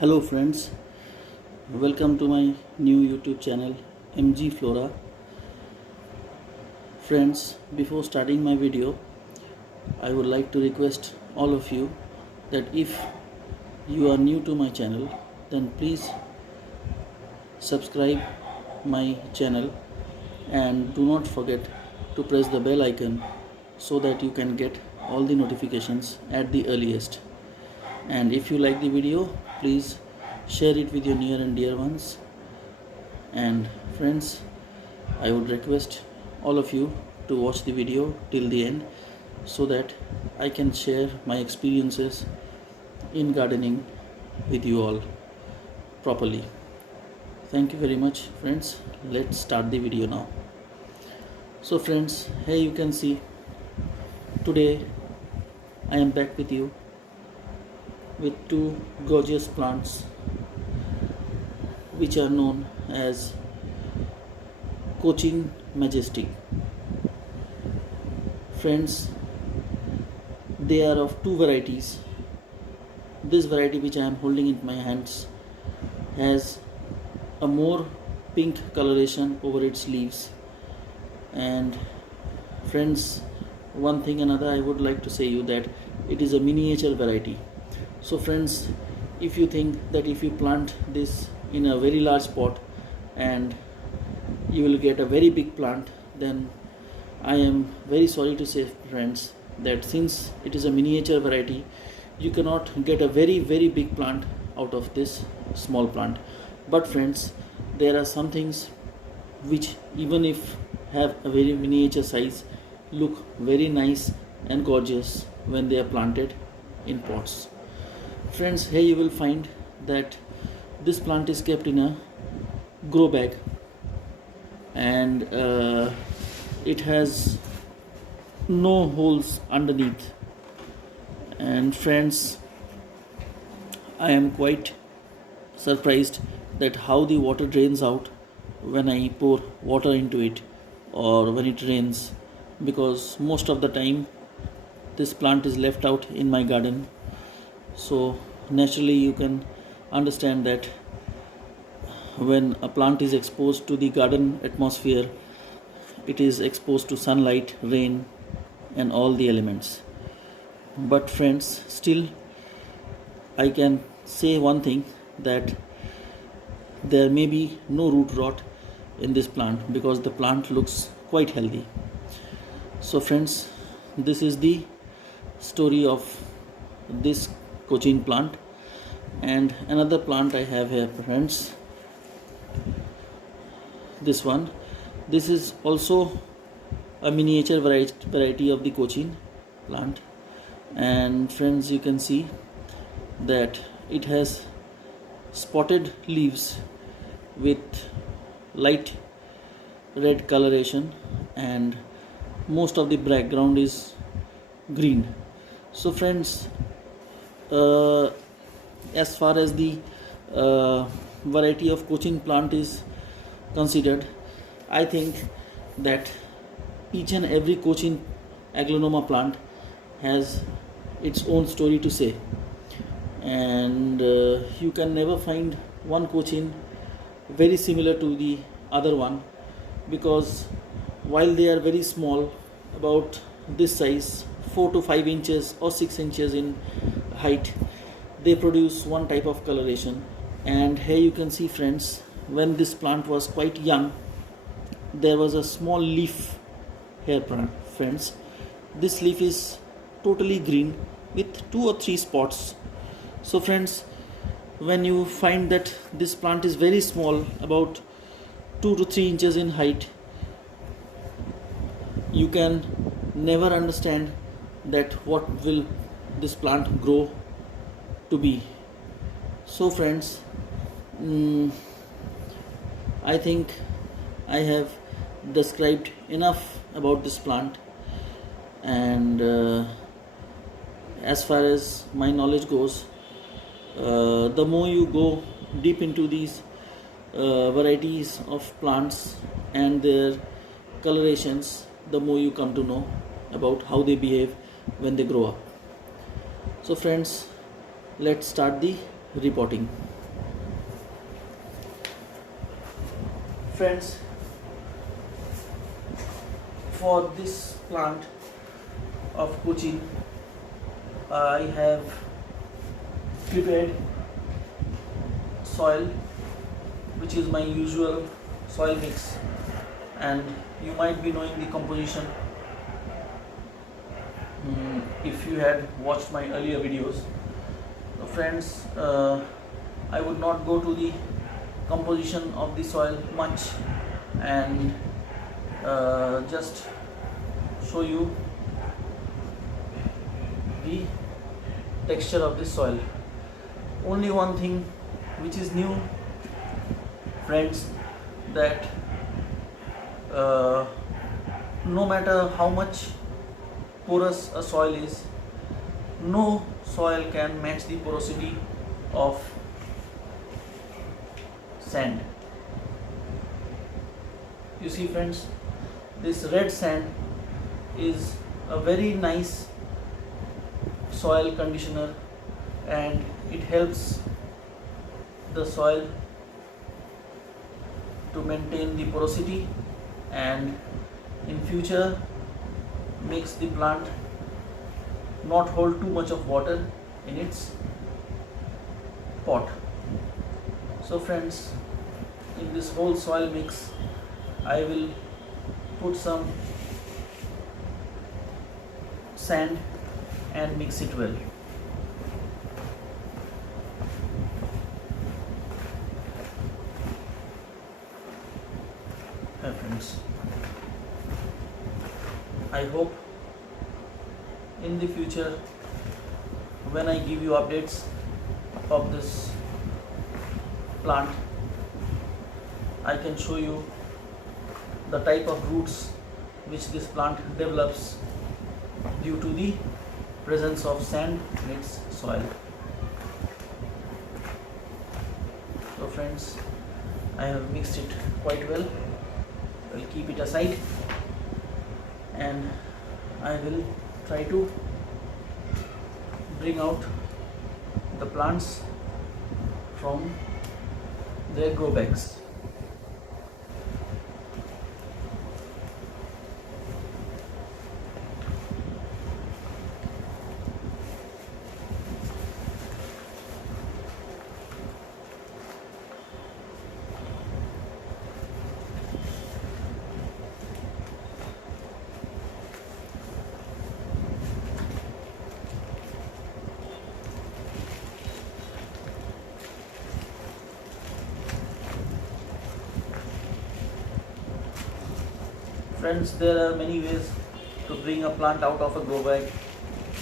Hello friends, welcome to my new YouTube channel MG Flora. Friends, before starting my video, I would like to request all of you that if you are new to my channel, then please subscribe my channel and do not forget to press the bell icon so that you can get all the notifications at the earliest. And if you like the video, please share it with your near and dear ones. And friends, I would request all of you to watch the video till the end so that I can share my experiences in gardening with you all properly. Thank you very much friends. Let's start the video now. So friends, here you can see today I am back with you with two gorgeous plants which are known as Cochin Majestic. Friends, they are of two varieties. This variety which I am holding in my hands has a more pink coloration over its leaves. And friends, one thing another I would like to say you that it is a miniature variety. So friends, if you think that if you plant this in a very large pot and you will get a very big plant, then I am very sorry to say friends that since it is a miniature variety, you cannot get a very big plant out of this small plant. But friends, there are some things which even if have a very miniature size look very nice and gorgeous when they are planted in pots. Friends, here you will find that this plant is kept in a grow bag and it has no holes underneath. And friends, I am quite surprised that how the water drains out when I pour water into it or when it rains, because most of the time this plant is left out in my garden. So naturally you can understand that when a plant is exposed to the garden atmosphere, it is exposed to sunlight, rain and all the elements. But friends, still I can say one thing, that there may be no root rot in this plant because the plant looks quite healthy. So friends, this is the story of this Cochin plant. And another plant I have here friends, this one. This is also a miniature variety of the Cochin plant. And friends, you can see that it has spotted leaves with light red coloration and most of the background is green. So friends, as far as the variety of Cochin plant is considered, I think that each and every Cochin Aglaonema plant has its own story to say, and you can never find one Cochin very similar to the other one, because while they are very small, about this size, 4 to 5 inches or 6 inches in height, they produce one type of coloration. And here you can see friends, when this plant was quite young, there was a small leaf here friends. This leaf is totally green with 2 or 3 spots. So friends, when you find that this plant is very small, about 2 to 3 inches in height, you can never understand that what will this plant grow to be. So friends, I think I have described enough about this plant, and as far as my knowledge goes, the more you go deep into these varieties of plants and their colorations, the more you come to know about how they behave when they grow up. So friends, let's start the repotting. Friends, for this plant of Cochin, I have prepared soil, which is my usual soil mix, and you might be knowing the composition if you had watched my earlier videos. So friends, I would not go to the composition of the soil much, and just show you the texture of this soil. Only one thing which is new, friends, that no matter how much porous a soil is, no soil can match the porosity of sand. You see friends, this red sand is a very nice soil conditioner, and it helps the soil to maintain the porosity, and in future makes the plant not hold too much of water in its pot. So friends, in this whole soil mix, I will put some sand and mix it well. Hi friends, I hope in the future, when I give you updates of this plant, I can show you the type of roots which this plant develops due to the presence of sand in its soil. So friends, I have mixed it quite well. I'll keep it aside, and I will try to bring out the plants from their grow bags. Friends, there are many ways to bring a plant out of a grow bag,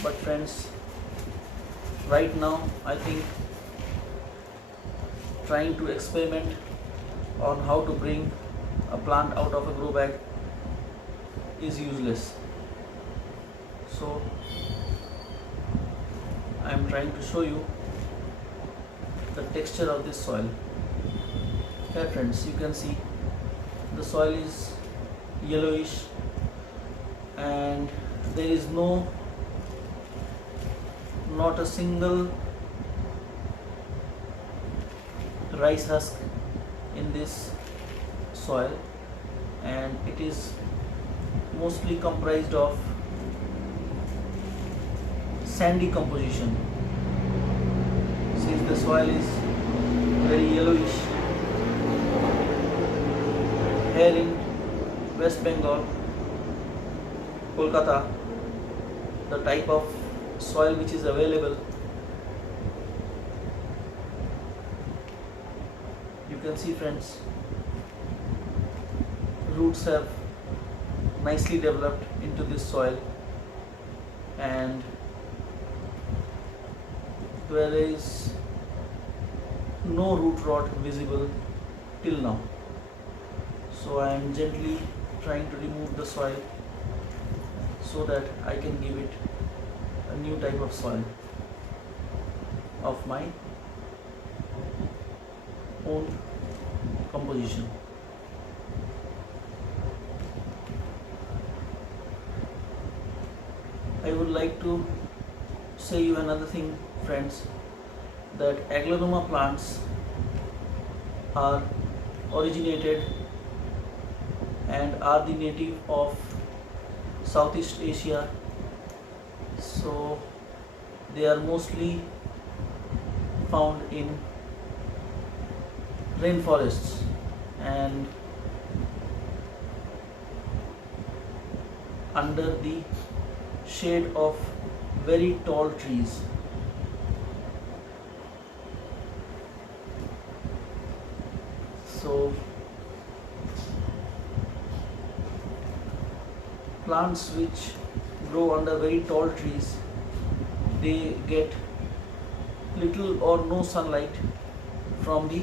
but friends, right now I think trying to experiment on how to bring a plant out of a grow bag is useless. So I am trying to show you the texture of this soil. Here friends, you can see the soil is yellowish, and there is not a single rice husk in this soil, and it is mostly comprised of sandy composition. Since the soil is very yellowish, here in West Bengal, Kolkata, the type of soil which is available, you can see friends, roots have nicely developed into this soil, and there is no root rot visible till now. So I am gently trying to remove the soil so that I can give it a new type of soil of my own composition. I would like to say you another thing, friends, that Aglaonema plants are originated and are the native of Southeast Asia. So they are mostly found in rainforests and under the shade of very tall trees. So plants which grow under very tall trees, they get little or no sunlight from the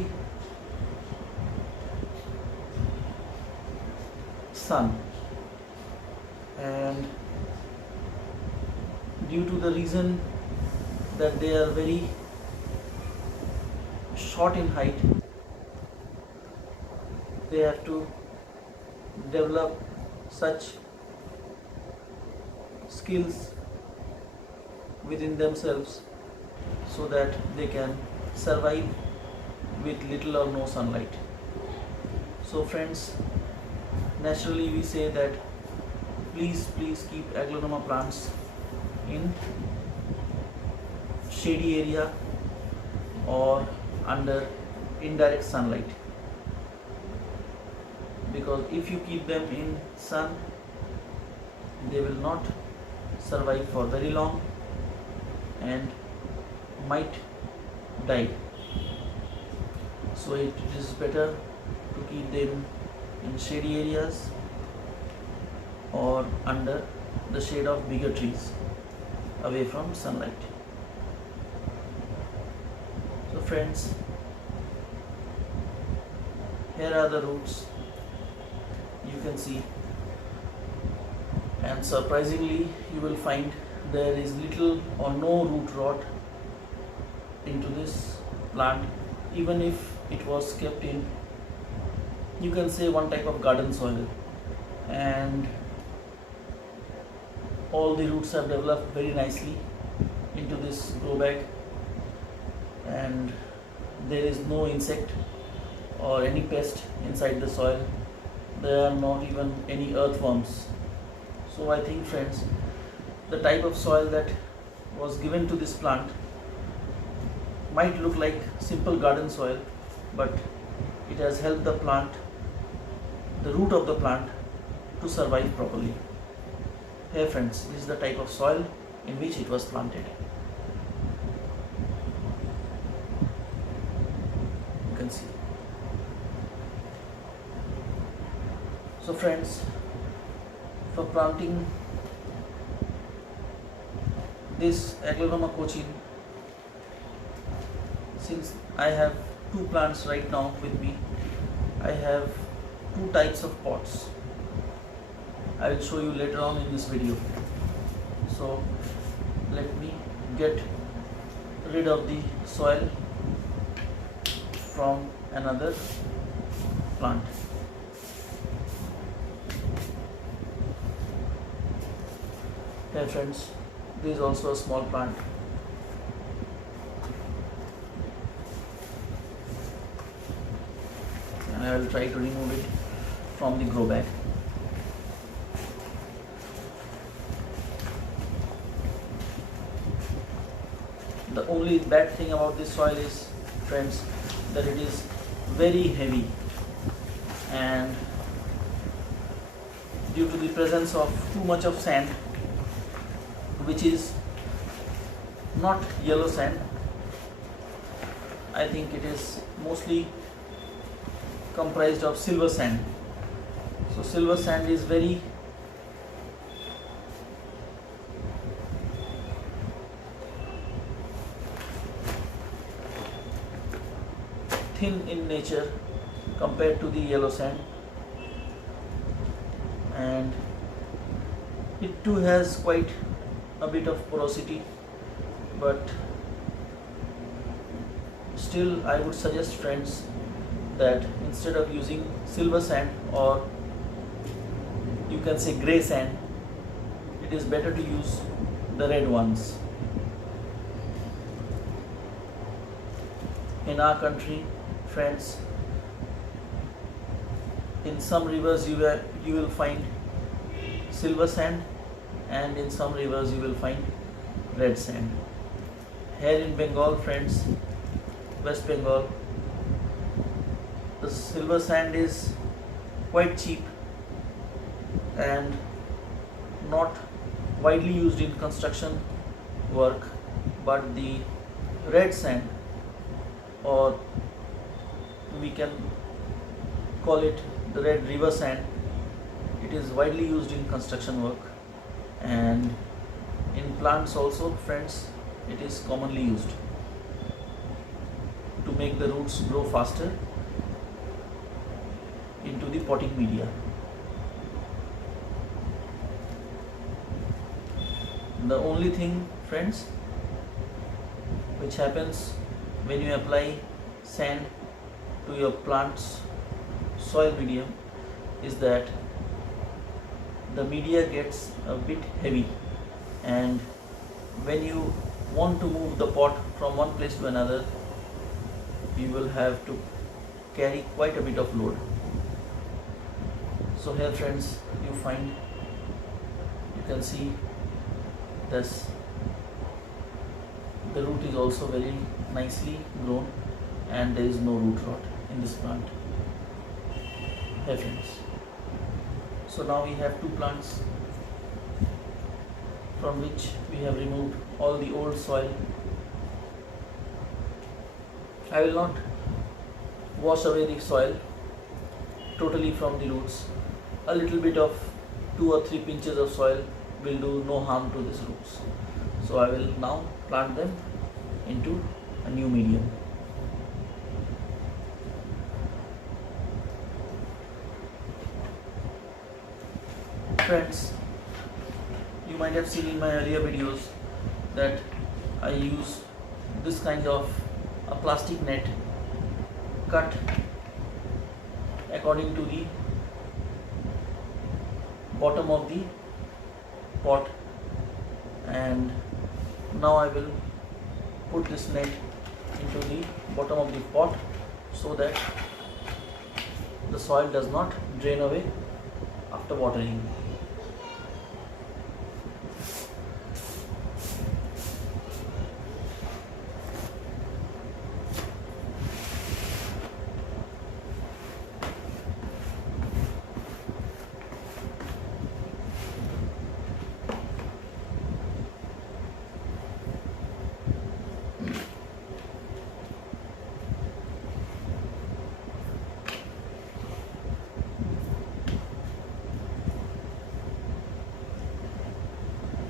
sun, and due to the reason that they are very short in height, they have to develop such skills within themselves so that they can survive with little or no sunlight. So friends, naturally we say that please keep Aglaonema plants in shady area or under indirect sunlight, because if you keep them in sun, they will not survive for very long and might die. So it is better to keep them in shady areas or under the shade of bigger trees away from sunlight. So friends, here are the roots you can see, and surprisingly you will find there is little or no root rot into this plant, even if it was kept in, you can say, one type of garden soil, and all the roots have developed very nicely into this grow bag, and there is no insect or any pest inside the soil. There are not even any earthworms. So I think friends, the type of soil that was given to this plant might look like simple garden soil, but it has helped the plant, the root of the plant, to survive properly. Here friends, this is the type of soil in which it was planted. You can see. So friends, for planting this Aglaonema Cochin, since I have two plants right now with me, I have two types of pots. I will show you later on in this video. So let me get rid of the soil from another plant. Here friends, this is also a small plant. And I will try to remove it from the grow bag. The only bad thing about this soil is, friends, that it is very heavy, and due to the presence of too much of sand, which is not yellow sand, I think it is mostly comprised of silver sand. So silver sand is very thin in nature compared to the yellow sand, and it too has quite a bit of porosity, but still I would suggest friends that instead of using silver sand, or you can say grey sand, it is better to use the red ones. In our country, friends, In some rivers you will find silver sand, and in some rivers you will find red sand. Here in Bengal, friends, West Bengal, the silver sand is quite cheap and not widely used in construction work, but the red sand, or we can call it the red river sand, it is widely used in construction work, and in plants also, friends, it is commonly used to make the roots grow faster into the potting media. The only thing, friends, which happens when you apply sand to your plant's soil medium is that the media gets a bit heavy, and when you want to move the pot from one place to another, you will have to carry quite a bit of load. So here, friends, you can see this, the root is also very nicely grown and there is no root rot in this plant. Here, friends, so now we have two plants from which we have removed all the old soil. I will not wash away the soil totally from the roots. A little bit of 2 or 3 pinches of soil will do no harm to these roots. So I will now plant them into a new medium. Friends, you might have seen in my earlier videos that I use this kind of a plastic net cut according to the bottom of the pot, and now I will put this net into the bottom of the pot so that the soil does not drain away after watering.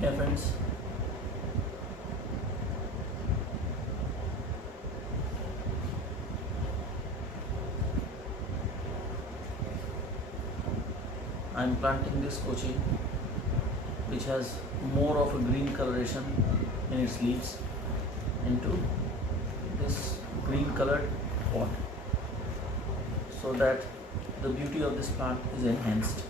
Yeah, friends, I am planting this Cochin, which has more of a green coloration in its leaves, into this green colored pot so that the beauty of this plant is enhanced.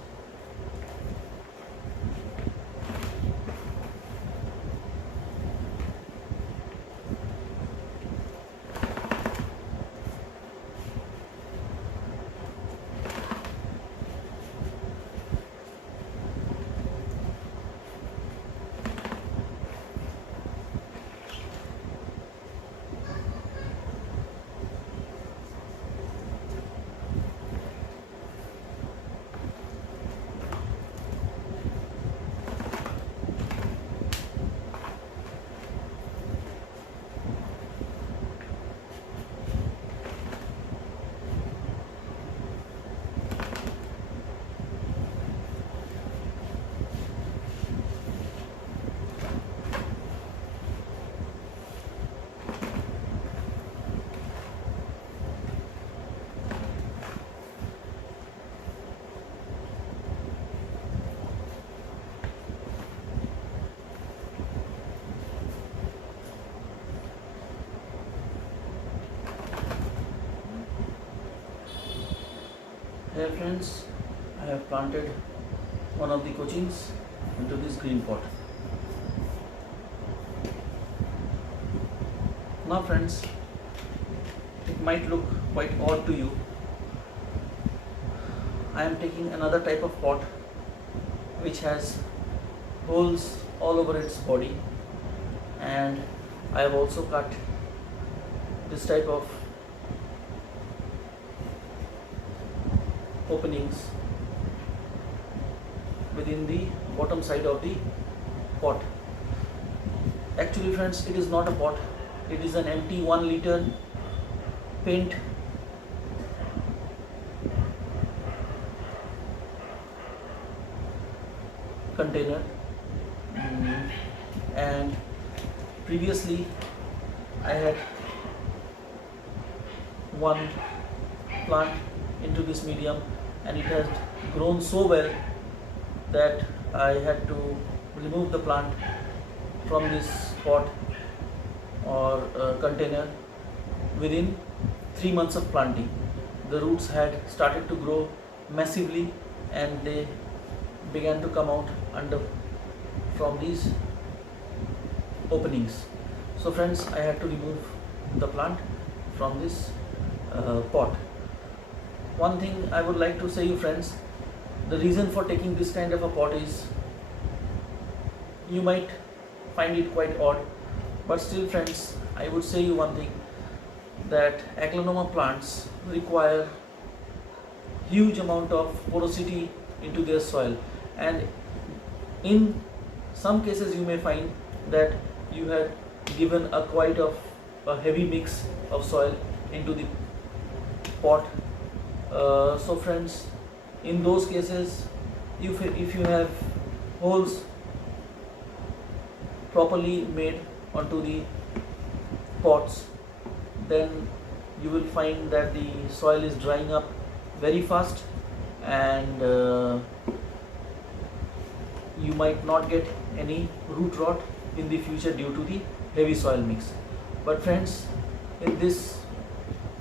Here, friends, I have planted one of the Cochins into this green pot. Now, friends, it might look quite odd to you I am taking another type of pot which has holes all over its body, and I have also cut this type of openings within the bottom side of the pot. Actually friends, it is not a pot, it is an empty 1 liter paint container. And previously I had one plant into this medium, and it has grown so well that I had to remove the plant from this pot or container within 3 months of planting. The roots had started to grow massively, and they began to come out from these openings. So friends, I had to remove the plant from this pot. One thing I would like to say you friends, the reason for taking this kind of a pot is, you might find it quite odd, but still friends, I would say you one thing, that Aglaonema plants require huge amount of porosity into their soil, and in some cases you may find that you have given a quite of a heavy mix of soil into the pot. So friends, in those cases, if you have holes properly made onto the pots, then you will find that the soil is drying up very fast, and you might not get any root rot in the future due to the heavy soil mix. But friends, in this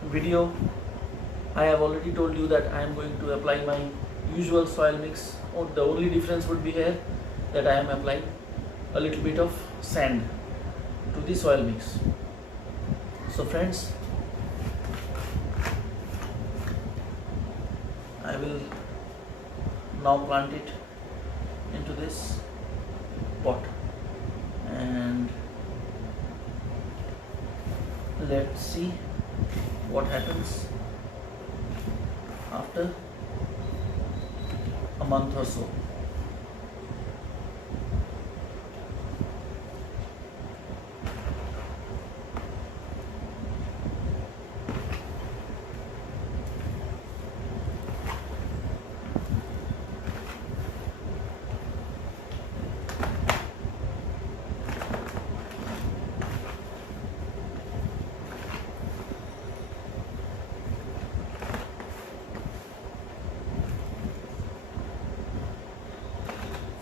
video I have already told you that I am going to apply my usual soil mix. The only difference would be here that I am applying a little bit of sand to the soil mix. So friends, I will now plant it into this pot, and let's see what happens after a month or so.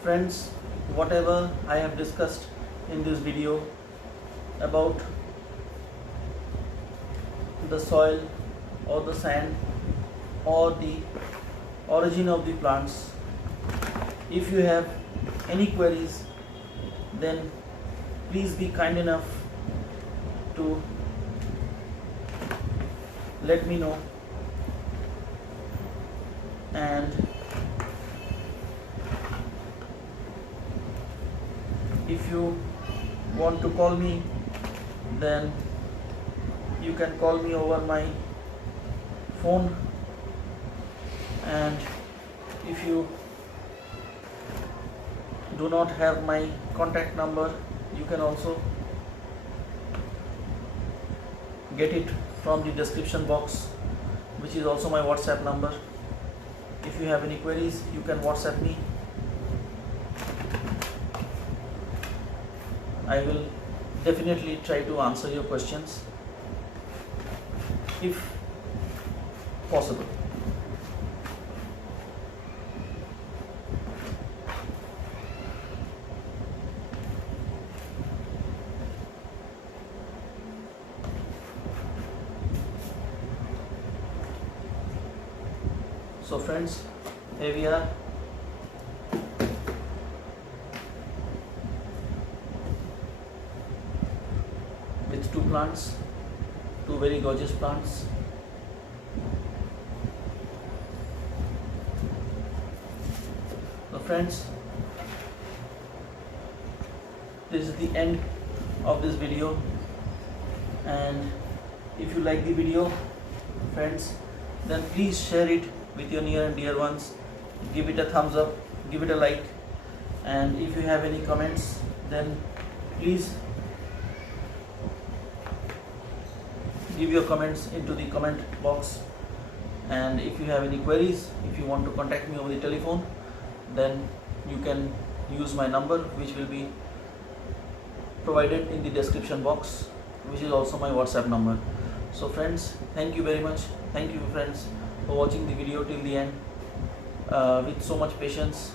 Friends, whatever I have discussed in this video about the soil or the sand or the origin of the plants, if you have any queries, then please be kind enough to let me know, and if you want to call me, then you can call me over my phone, and if you do not have my contact number, you can also get it from the description box, which is also my WhatsApp number. If you have any queries, you can WhatsApp me. I will definitely try to answer your questions if possible. So friends, here we are. With two plants, two very gorgeous plants. friends, this is the end of this video, and if you like the video, friends, then please share it with your near and dear ones. Give it a thumbs up, give it a like, and if you have any comments, then please give your comments into the comment box. And if you have any queries, if you want to contact me over the telephone, then you can use my number, which will be provided in the description box, which is also my WhatsApp number. So friends, thank you very much. Thank you friends for watching the video till the end with so much patience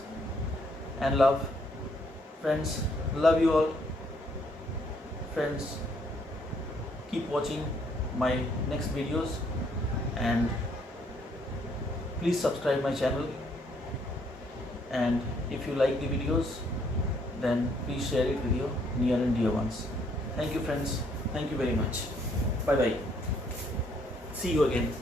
and love. Friends, love you all. Friends, keep watching my next videos, and please subscribe my channel, and if you like the videos, then please share it with your near and dear ones. Thank you friends, thank you very much. Bye bye, see you again.